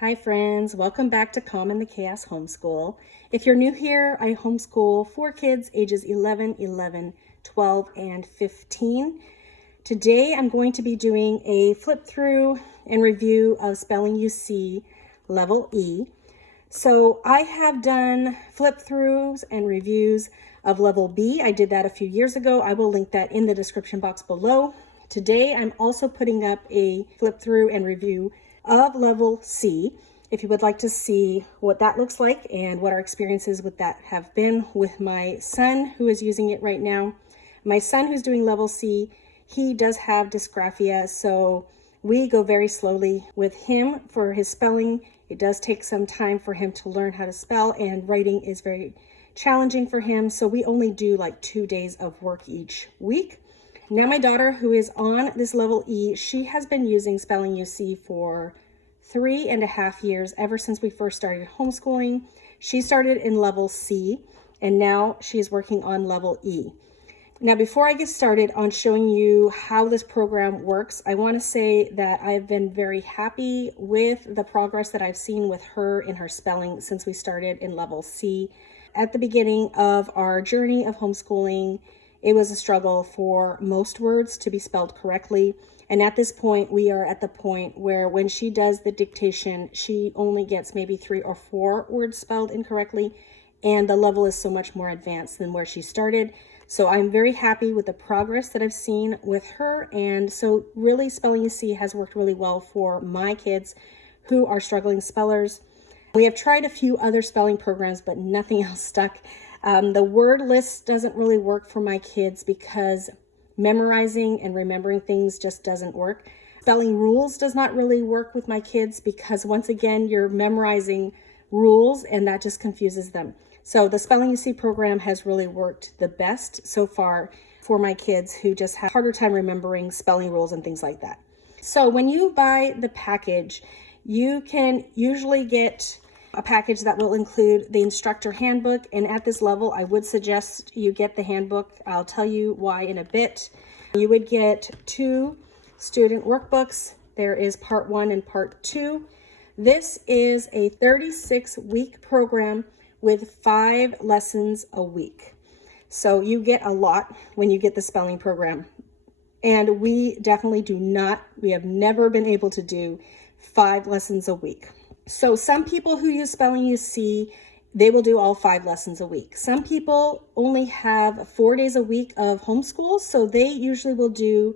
Hi friends, welcome back to Calm in the Chaos Homeschool. If you're new here, I homeschool 4 kids ages 11, 11, 12, and 15. Today I'm going to be doing a flip through and review of Spelling UC Level E. So I have done flip throughs and reviews of Level B. I did that a few years ago. I will link that in the description box below. Today I'm also putting up a flip through and review of Level C, if you would like to see what that looks like and what our experiences with that have been with my son who is using it right now. My son who's doing Level C, he does have dysgraphia, so we go very slowly with him for his spelling. It does take some time for him to learn how to spell, and writing is very challenging for him, so we only do like 2 days of work each week. Now my daughter, who is on this Level E, she has been using Spelling UC for 3.5 years, ever since we first started homeschooling. She started in Level C, and now she's working on Level E. Now, before I get started on showing you how this program works, I want to say that I've been very happy with the progress that I've seen with her in her spelling since we started in Level C. At the beginning of our journey of homeschooling, it was a struggle for most words to be spelled correctly. And at this point, we are at the point where when she does the dictation, she only gets maybe 3 or 4 words spelled incorrectly. And the level is so much more advanced than where she started. So I'm very happy with the progress that I've seen with her. And so really Spelling UC has worked really well for my kids who are struggling spellers. We have tried a few other spelling programs, but nothing else stuck. The word list doesn't really work for my kids because memorizing and remembering things just doesn't work. Spelling rules does not really work with my kids because once again, you're memorizing rules and that just confuses them. So the Spelling UC program has really worked the best so far for my kids who just have a harder time remembering spelling rules and things like that. So when you buy the package, you can usually get a package that will include the Instructor Handbook, and at this level I would suggest you get the handbook. I'll tell you why in a bit. You would get 2 student workbooks. There is part 1 and part 2. This is a 36-week program with 5 lessons a week. So you get a lot when you get the spelling program. And we definitely we have never been able to do 5 lessons a week. So some people who use Spelling UC, they will do all 5 lessons a week. Some people only have 4 days a week of homeschool, so they usually will do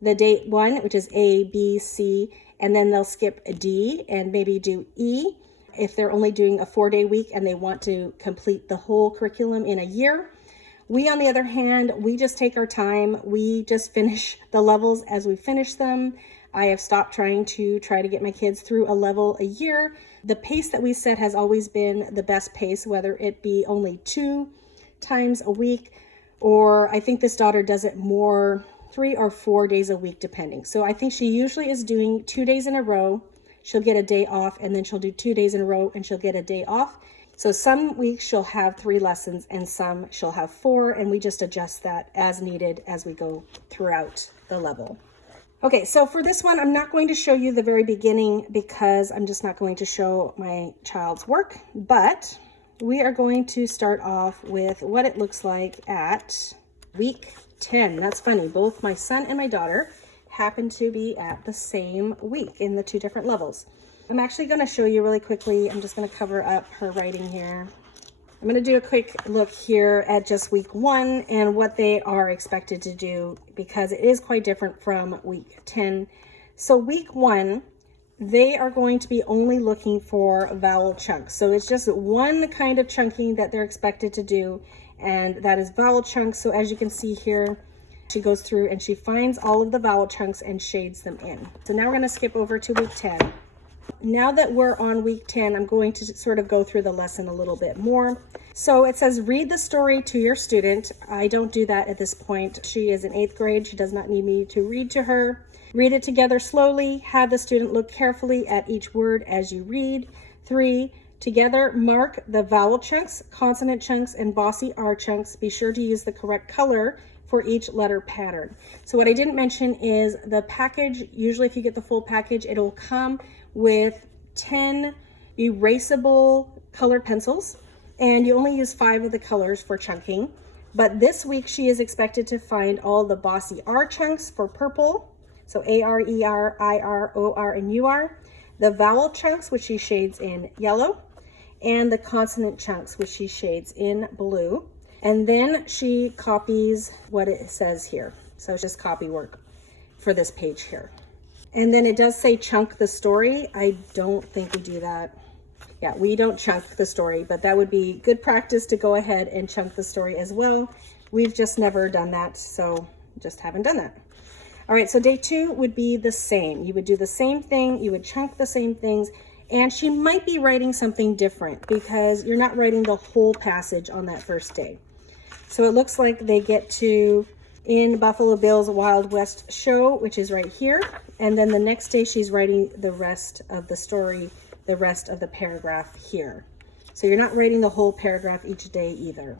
the day 1, which is A, B, C, and then they'll skip D and maybe do E if they're only doing a 4-day week and they want to complete the whole curriculum in a year. We, on the other hand, we just take our time. We just finish the levels as we finish them. I have stopped trying to get my kids through a level a year. The pace that we set has always been the best pace, whether it be only 2 times a week, or I think this daughter does it more 3 or 4 days a week, depending. So I think she usually is doing 2 days in a row. She'll get a day off, and then she'll do 2 days in a row and she'll get a day off. So some weeks she'll have 3 lessons and some she'll have 4, and we just adjust that as needed as we go throughout the level. Okay, so for this one, I'm not going to show you the very beginning because I'm just not going to show my child's work, but we are going to start off with what it looks like at week 10. That's funny, both my son and my daughter happen to be at the same week in the 2 different levels. I'm actually going to show you really quickly. I'm just going to cover up her writing here. I'm going to do a quick look here at just week 1 and what they are expected to do because it is quite different from week 10. So week 1, they are going to be only looking for vowel chunks. So it's just one kind of chunking that they're expected to do, and that is vowel chunks. So as you can see here, she goes through and she finds all of the vowel chunks and shades them in. So now we're going to skip over to week 10. Now that we're on week 10, I'm going to sort of go through the lesson a little bit more. So it says, read the story to your student. I don't do that at this point. She is in 8th grade. She does not need me to read to her. Read it together slowly. Have the student look carefully at each word as you read. 3, together mark the vowel chunks, consonant chunks, and bossy R chunks. Be sure to use the correct color for each letter pattern. So what I didn't mention is the package. Usually if you get the full package, it'll come with 10 erasable colored pencils, and you only use 5 of the colors for chunking. But this week she is expected to find all the bossy R chunks for purple, so A-R, E-R, I-R, O-R, and U-R, the vowel chunks, which she shades in yellow, and the consonant chunks, which she shades in blue. And then she copies what it says here. So it's just copy work for this page here. And then it does say chunk the story. I don't think we do that. Yeah, we don't chunk the story, but that would be good practice to go ahead and chunk the story as well. We've just never done that, so just haven't done that. All right, so day 2 would be the same. You would do the same thing, you would chunk the same things, and she might be writing something different because you're not writing the whole passage on that first day. So it looks like they get to in Buffalo Bill's Wild West show, which is right here. And then the next day she's writing the rest of the story, the rest of the paragraph here. So you're not writing the whole paragraph each day either.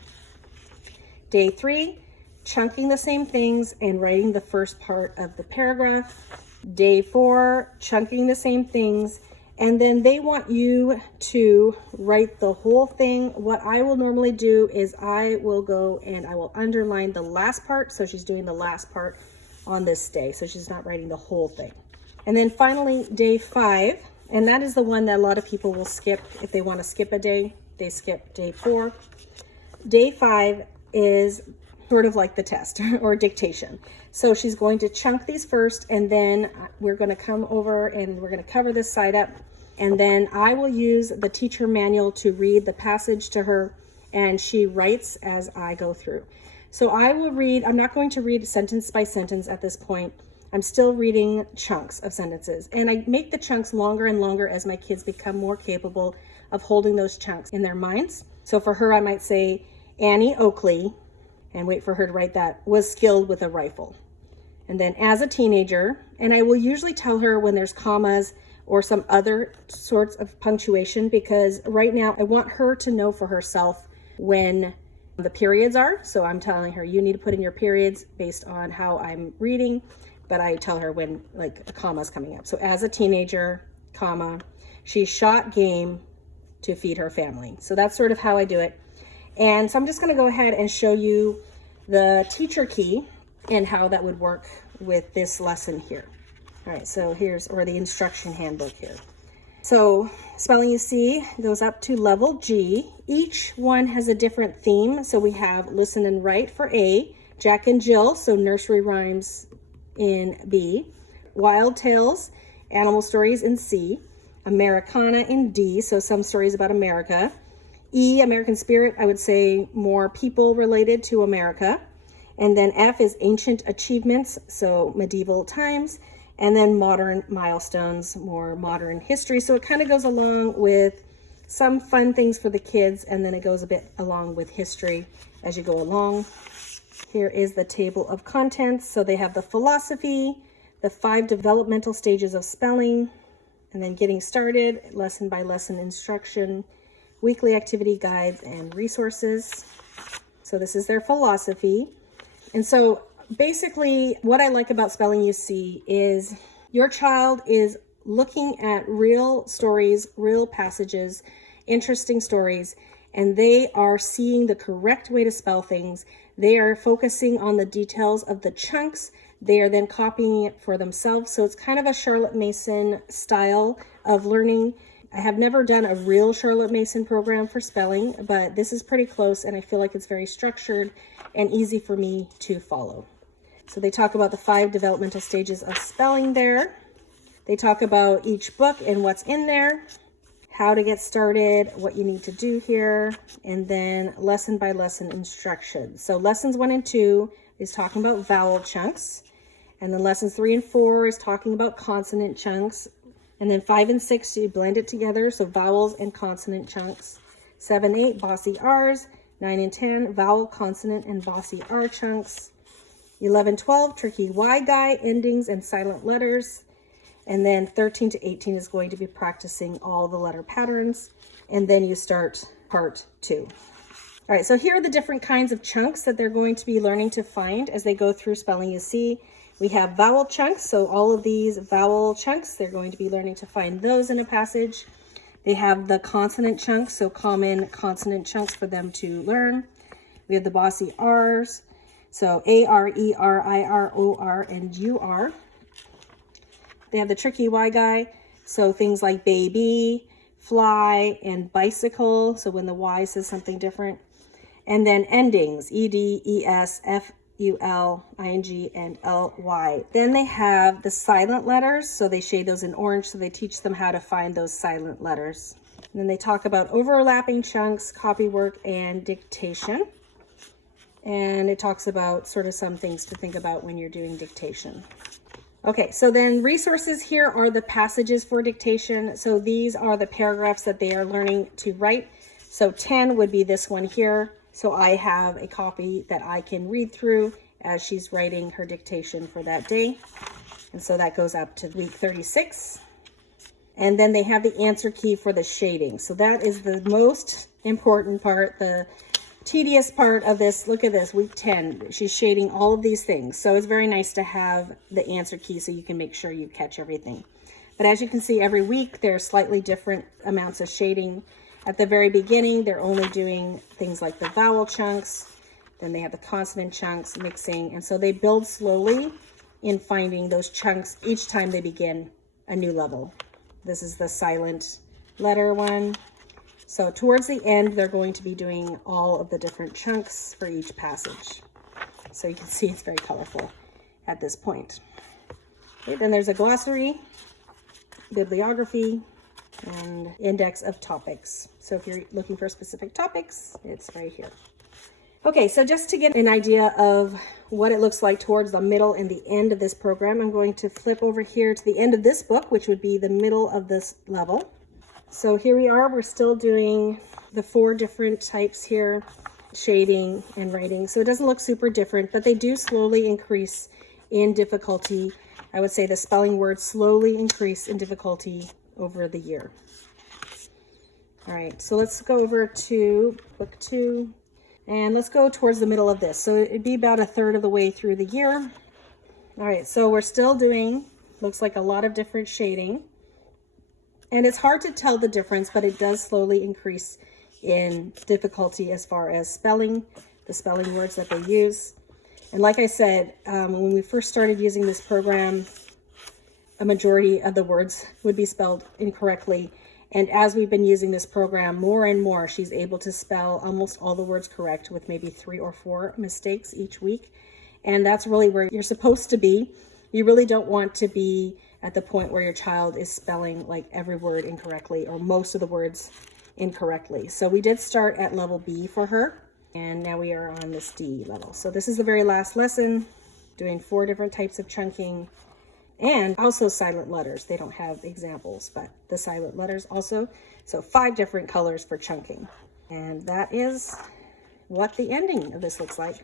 Day 3, chunking the same things and writing the first part of the paragraph. Day 4, chunking the same things, and then they want you to write the whole thing. What I will normally do is I will go and I will underline the last part. So she's doing the last part on this day. So she's not writing the whole thing. And then finally, day 5, and that is the one that a lot of people will skip if they want to skip a day. They skip day 4. Day 5 is sort of like the test or dictation. So she's going to chunk these first, and then we're going to come over and we're going to cover this side up. And then I will use the teacher manual to read the passage to her, and she writes as I go through. So I will read, I'm not going to read sentence by sentence at this point. I'm still reading chunks of sentences, and I make the chunks longer and longer as my kids become more capable of holding those chunks in their minds. So for her, I might say, Annie Oakley, and wait for her to write that, was skilled with a rifle. And then as a teenager, and I will usually tell her when there's commas or some other sorts of punctuation, because right now I want her to know for herself when the periods are. So I'm telling her, you need to put in your periods based on how I'm reading, but I tell her when like a comma is coming up. So as a teenager, comma, she shot game to feed her family. So that's sort of how I do it. And so I'm just going to go ahead and show you the teacher key and how that would work with this lesson here. All right, so here's, or the instruction handbook here. So spelling you see goes up to level G. Each one has a different theme. So we have listen and write for A, Jack and Jill, so nursery rhymes in B, Wild Tales, animal stories in C, Americana in D, so some stories about America. E, American Spirit, I would say more people related to America. And then F is ancient achievements, so medieval times. And then modern milestones, more modern history. So it kind of goes along with some fun things for the kids, and then it goes a bit along with history as you go along. Here is the table of contents. So they have the philosophy, the 5 developmental stages of spelling, and then getting started, lesson by lesson instruction, weekly activity guides and resources. So this is their philosophy. And so basically what I like about Spelling You See is your child is looking at real stories, real passages, interesting stories, and they are seeing the correct way to spell things. They are focusing on the details of the chunks. They are then copying it for themselves. So it's kind of a Charlotte Mason style of learning. I have never done a real Charlotte Mason program for spelling, but this is pretty close, and I feel like it's very structured and easy for me to follow. So they talk about the 5 developmental stages of spelling there. They talk about each book and what's in there, how to get started, what you need to do here, and then lesson by lesson instructions. So lessons 1 and 2 is talking about vowel chunks, and then lessons 3 and 4 is talking about consonant chunks, and then 5 and 6 you blend it together, so vowels and consonant chunks. 7, 8 bossy R's, 9 and 10 vowel, consonant, and bossy R chunks. 11, 12 tricky Y guy endings and silent letters. And then 13 to 18 is going to be practicing all the letter patterns. And then you start part 2. All right, so here are the different kinds of chunks that they're going to be learning to find as they go through Spelling You See. We have vowel chunks, so all of these vowel chunks, they're going to be learning to find those in a passage. They have the consonant chunks, so common consonant chunks for them to learn. We have the bossy R's, so A, R, E, R, I, R, O, R, and U, R. They have the tricky Y guy, so things like baby, fly, and bicycle, so when the Y says something different. And then endings, E, D, E, S, F, U, L, I, N, G, and L, Y. Then they have the silent letters, so they shade those in orange, so they teach them how to find those silent letters. And then they talk about overlapping chunks, copywork, and dictation. And it talks about sort of some things to think about when you're doing dictation. Okay, so then resources here are the passages for dictation. So these are the paragraphs that they are learning to write. So 10 would be this one here. So I have a copy that I can read through as she's writing her dictation for that day. And so that goes up to week 36. And then they have the answer key for the shading. So that is the most important part, the tedious part of this. Look at this, week 10. She's shading all of these things. So it's very nice to have the answer key so you can make sure you catch everything. But as you can see, every week there's slightly different amounts of shading. At the very beginning, they're only doing things like the vowel chunks. Then they have the consonant chunks, mixing. And so they build slowly in finding those chunks each time they begin a new level. This is the silent letter one. So towards the end, they're going to be doing all of the different chunks for each passage. So you can see it's very colorful at this point. Okay, then there's a glossary, bibliography, and index of topics. So if you're looking for specific topics, it's right here. Okay, so just to get an idea of what it looks like towards the middle and the end of this program, I'm going to flip over here to the end of this book, which would be the middle of this level. So here we are, we're still doing the 4 different types here, shading and writing. So it doesn't look super different, but they do slowly increase in difficulty. I would say the spelling words slowly increase in difficulty over the year. All right, so let's go over to book 2 and let's go towards the middle of this. So it'd be about 1/3 of the way through the year. All right, so we're still doing, looks like a lot of different shading. And it's hard to tell the difference, but it does slowly increase in difficulty as far as spelling, the spelling words that they use. And like I said, when we first started using this program, a majority of the words would be spelled incorrectly. And as we've been using this program more and more, she's able to spell almost all the words correct with maybe 3 or 4 mistakes each week. And that's really where you're supposed to be. You really don't want to be at the point where your child is spelling like every word incorrectly or most of the words incorrectly. So we did start at level B for her, and now we are on this D level. So this is the very last lesson, doing 4 different types of chunking. And also silent letters. They don't have examples, but the silent letters also. So 5 different colors for chunking. And that is what the ending of this looks like.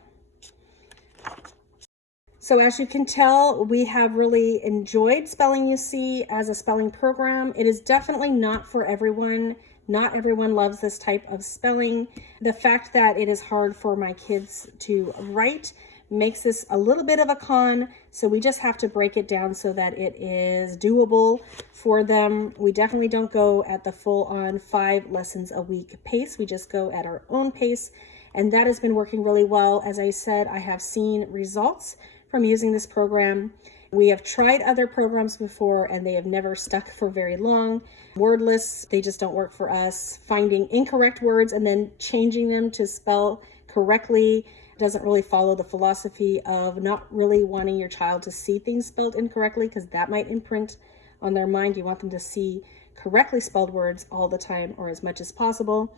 So as you can tell, we have really enjoyed Spelling You See as a spelling program. It is definitely not for everyone. Not everyone loves this type of spelling. The fact that it is hard for my kids to write makes this a little bit of a con, so we just have to break it down so that it is doable for them. We definitely don't go at the full-on 5 lessons a week pace. We just go at our own pace, and that has been working really well. As I said, I have seen results from using this program. We have tried other programs before, and they have never stuck for very long. Word lists, they just don't work for us. Finding incorrect words and then changing them to spell correctly doesn't really follow the philosophy of not really wanting your child to see things spelled incorrectly, because that might imprint on their mind. You want them to see correctly spelled words all the time or as much as possible.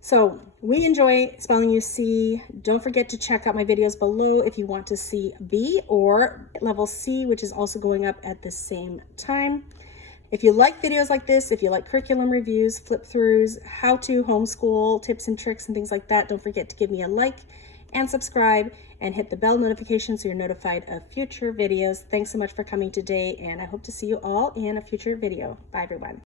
So we enjoy Spelling You See. Don't forget to check out my videos below if you want to see B or level C, which is also going up at the same time. If you like videos like this, if you like curriculum reviews, flip throughs, how to homeschool tips and tricks and things like that, don't forget to give me a like and subscribe and hit the bell notification so you're notified of future videos. Thanks so much for coming today, and I hope to see you all in a future video. Bye everyone.